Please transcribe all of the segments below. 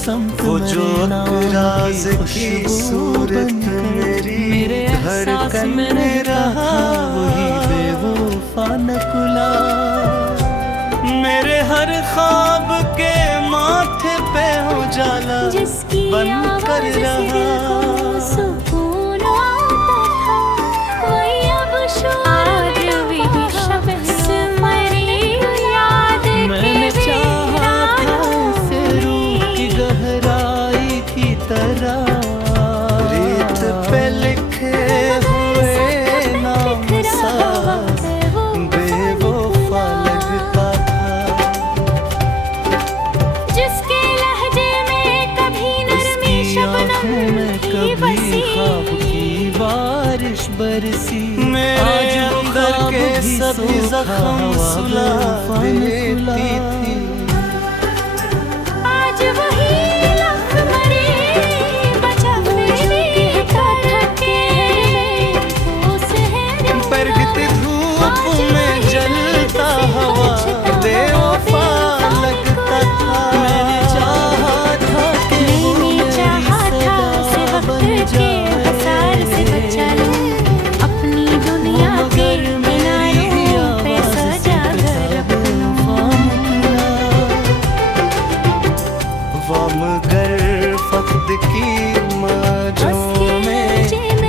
समत वो जो राज की सूरत मेरी धड़कन में रहा, वही बेवफा नकुला। मेरे हर ख्वाब के माथे पे उजाला बन कर रहा। सुकून आता था वही अब आज भी शब्द मरी याद मैंने चाहा था इसे रूह की गहराई की तरह, रेत पे लिखे हुए नाम सा बेवफा लगता था। जिसके लहजे में कभी नरमी शबनम में की कभी बसी, ख्वाब की बारिश बरसी। मेरे अंदर के सभी जख्म सुला देती थी। आज वही लफ्ज़ मरे बचा मेरे थके उस है बरगती धूप में जलता हवा बेवफा लगता था। मैंने चाहा था कि वो मैंने चाहा था से वक्त के हसार से बचा लूं अपनी दुनिया के किनारों पे सजा कर अपनों। मगर फक़्द की मौजों में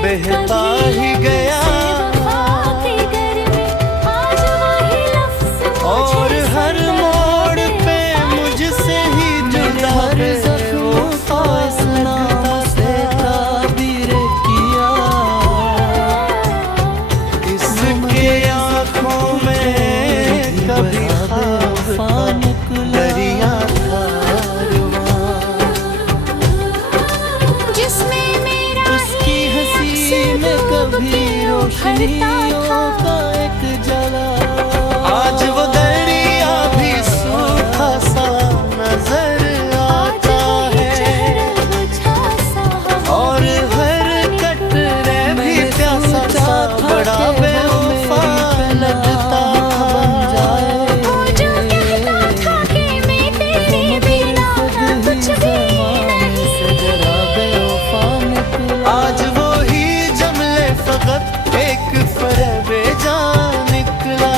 बहता ही गया, और हर मोड़ पे मुझसे ही जुड़ा वो फैसला से ताबीर किया। इसके आँखों में कभी ख्वाब दरिया था जिसमें मेरा उसकी हंसी में कभी रोशनियों का एक जला। आज वो दरिया भी सूखा सा नजर आता है, और हर कतरे भी प्यासा सा बड़ा बेवफा लगता जो कहता था कि मैं तेरे बिना कुछ भी नहीं। आज वो ही जमले फकत एक फरेबे जान निकला।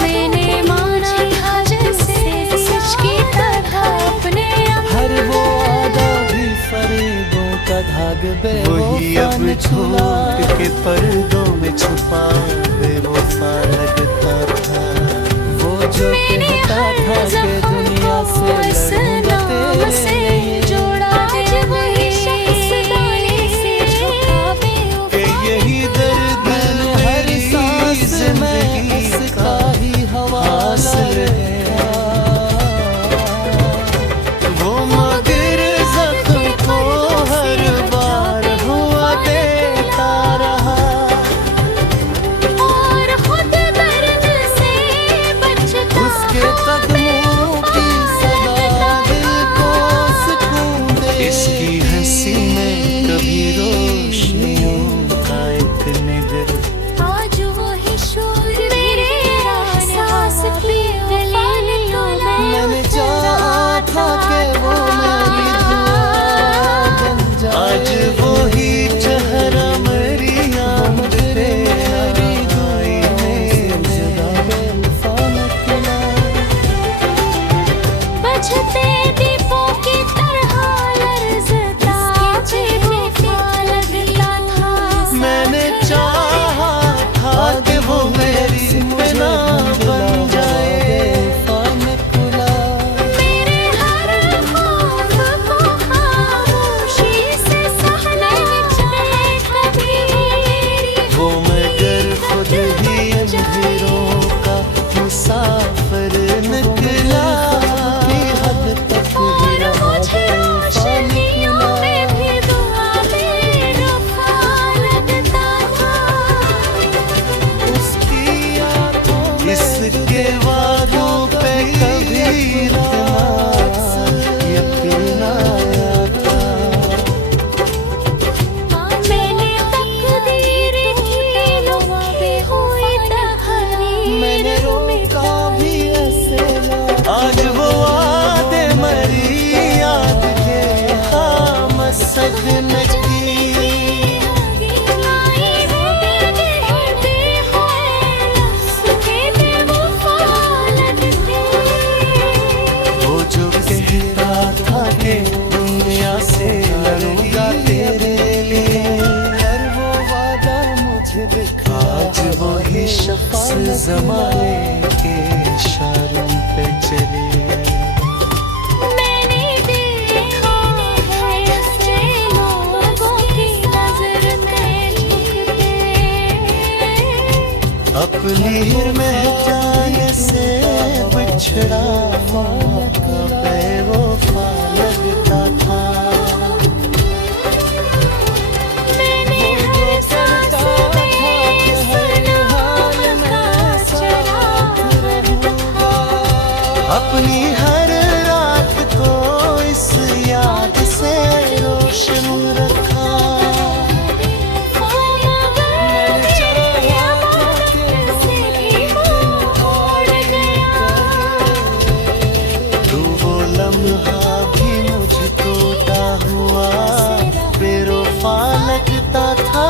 मैंने माना था जैसे सच की तरह अपने हर वो आदा भी फरेबों का धाग वही बेवफा अब ने छुआ। झूठ के पर्दों में छुपा बेवफा लगता था। वो जो कहता था कि दुनिया से लड़ूंगा तेरे लिए, जोड़ा आज वही शख्स दाने से झुका कि यही दर्द हर सांस में इसका ही हवाला है। वो मगर ज़ख्म को हर बार हुआ देता रहा, और खुद दर्द से बचता उसके आज वही शख्स ज़माने के इशारों पे चले। मैंने देखा है ऐसे लोगों की नजर में झुकते, अपनी महजाए से बिछड़ा बेवफा लगता था। मैंने हर सांस में सनम का चराग रखा, अपनी हर रात को इस याद से रोशन रखा। तू वो लम्हा भी मुझ टूटा हुआ बेवफा लगता था।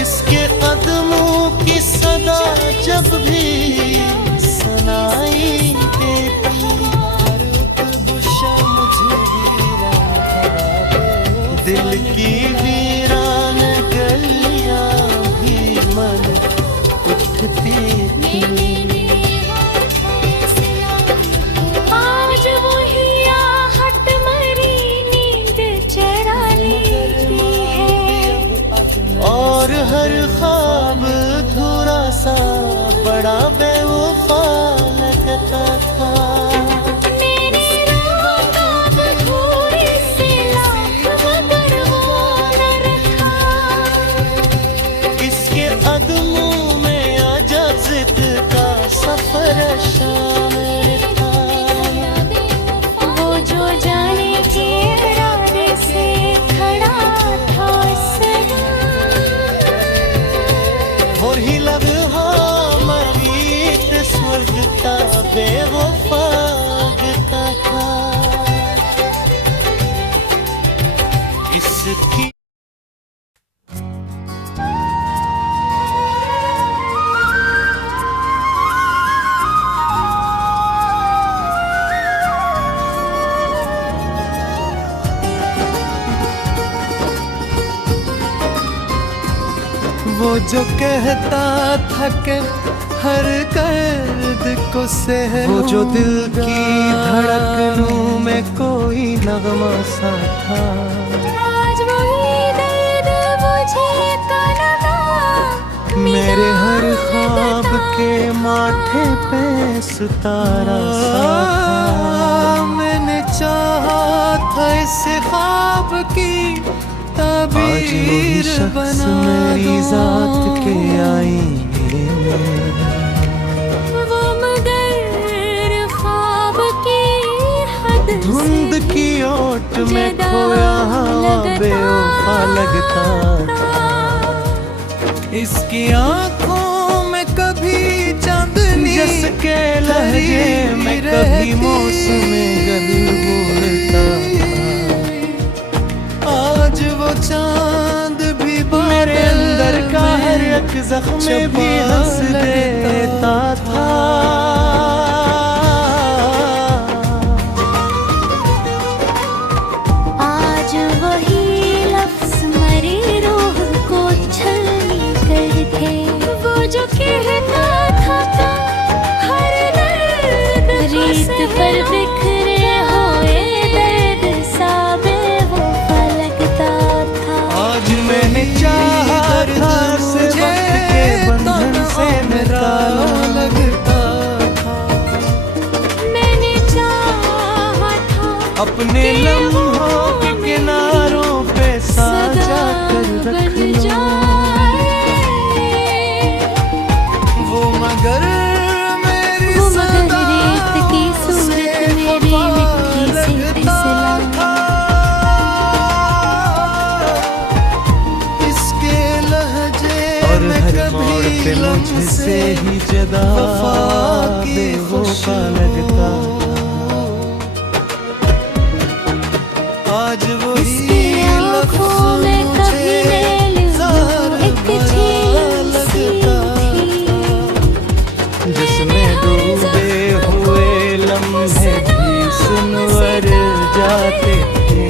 इसके कदमों की सदा जब भी सुनाई देती, दिल की वीरान गलियां भी मन उठती थी। आज वही आहट मरी नींद चरा लेती है, और हर ख्वाब अधूरा सा बड़ा बेवफा लगता था। मेरी रात थोड़ी सी लाख मगर वो न रखा, इसके कदमों में अजज़त का सफर शामिल था। वो जो जाने के इरादे से खड़ा था सदा, वही लम्हा मरीत स्वर्ग का बेवफा लगता था। इसकी वो जो कहता था कि हर दर्द को सह, वो जो दिल की धड़कनों में कोई नगमा सा था। आज वही दर्द मुझे तनहा मेरे हर ख्वाब के माथे पे सितारा सा था। मैंने चाहा था इस ख्वाब की ताबीर बना मेरी जात के आईने में। वो मगर ख्वाब की हद धुंध की ओट में खोया हवा बेवफा लगता था। इसकी आंखों में कभी चांदनी, जिसके लहजे में कभी मौसम गल बोलता था। आज वो चांद भी मेरे अंदर का हर एक जख्म भी हंस देता था। आज वही लफ्ज़ मरी रूह को छलनी कर थे, वो जो कहता था हर दर्द रीत पर बिखरे हुए दर्द सा बेवफा लगता था। आज मैंने चाहा था से वक्त के बंधन से निकाला लगता था। मैंने चाहा था अपने लम्हों के किनारों पे साजा कर रख बन लूं। जाए वो मगर मेरी वो मगर सदा रेत की सूरत मेरी मिट्टी से फिसला। था। इसके लहजे और हर मोड़ पे मुझसे ही जदा बेवफा लगता। आज वही इसकी आँखों में कभी मैल एक झील सी थी, जिसमें डूबे हुए लम्हे भी सुनवर जाते थे।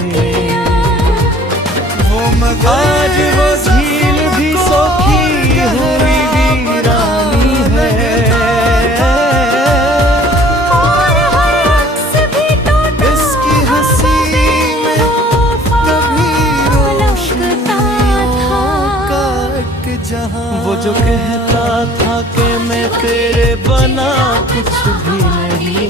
वो मगर आज वो झील भी सोखी हुई वीरानी है। और हर अक्स भी टूटा इसकी हंसी में कभी रोशनियों का एक जहां। वो जो कहता था कि मैं तेरे बना कुछ भी नहीं,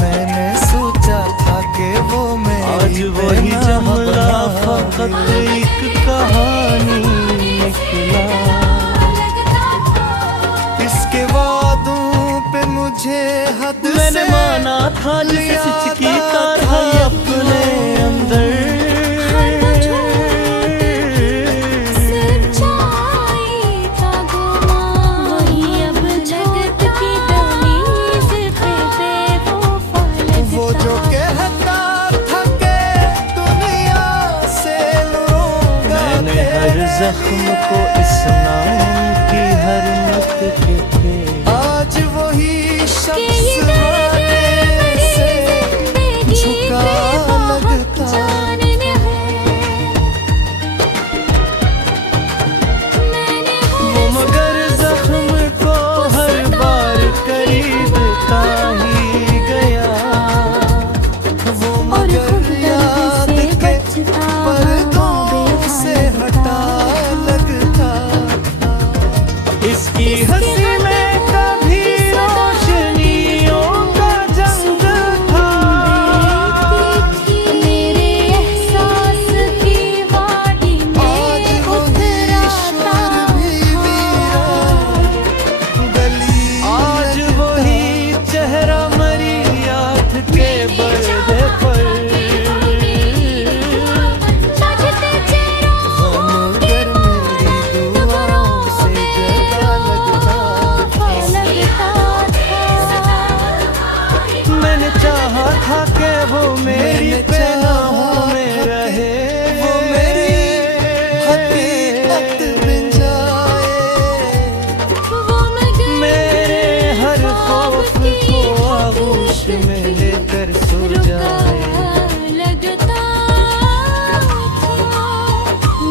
मैंने सोचा था कि वो आज मेरी वही बेना जमला बना फकत गई। एक कहानी निकला। इसके वादों पे मुझे हद मैंने से माना था जिसे सिचकी कर है अपने अंदर, सच्चाई का गुमान। वही अब जगत की दहलीज पे बेवफा वो जो लगता। कहता था कि दुनिया से लूंगा मैंने हर जख्म को इस नाम की हर मत के थे। आज वही कि शख्स ये दर्द आने से जिंदगी झुका पे बहुत लगता। जानने हैं। मैंने वो मगर जख्म को हर बार करीबता ही गया। वो और मगर खुद याद दर्द से के बचता पर्दों से हटा लगता। इसकी हंसी में कभी रोशनियों का जंग था। मेरे एहसास की वादी आज में वो उतराता ईश्वर भी वीरान गली आज वही चेहरा मरी याद के पर्दे पर। बजते चेहरों मगर मेरी दुआओं से ज्यादा लगता। लगता था। मैंने चाहा था कि वो मेरी मैंने पनाहों में रहे। वो मेरी हकीकत बन जाए। वो मगर मेरे हर खौफ को आगोश में लेकर सो जाए। लगता था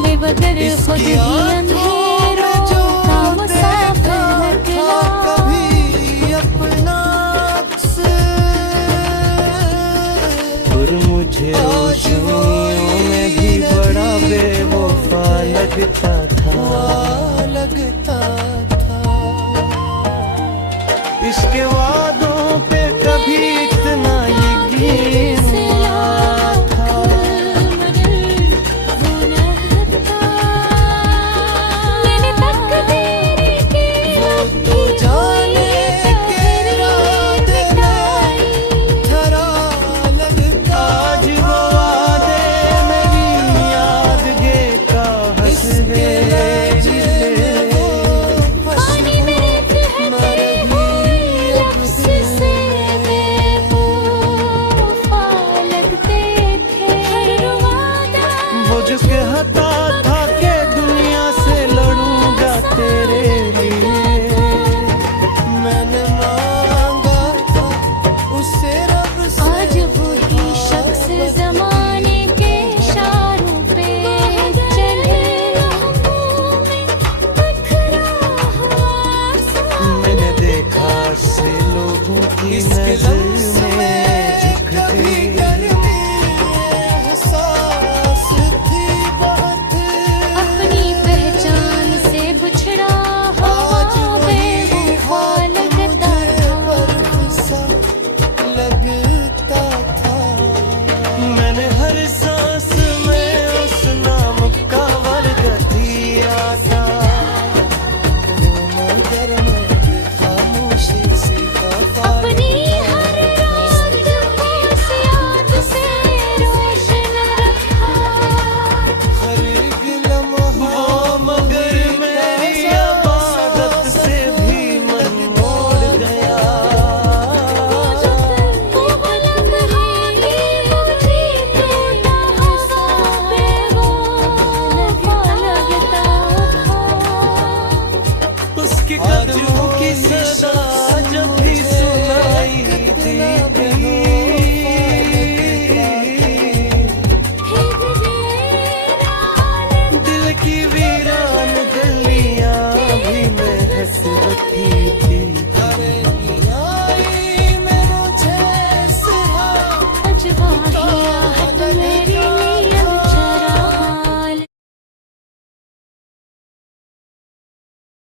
बेबगर खुद इसकी ही आंखों में अंधेरों जो का मुसाफिर देखा था निकला। कभी अपना अक्स। और मुझे रोशनियों में भी बड़ा बेवफा लगता था।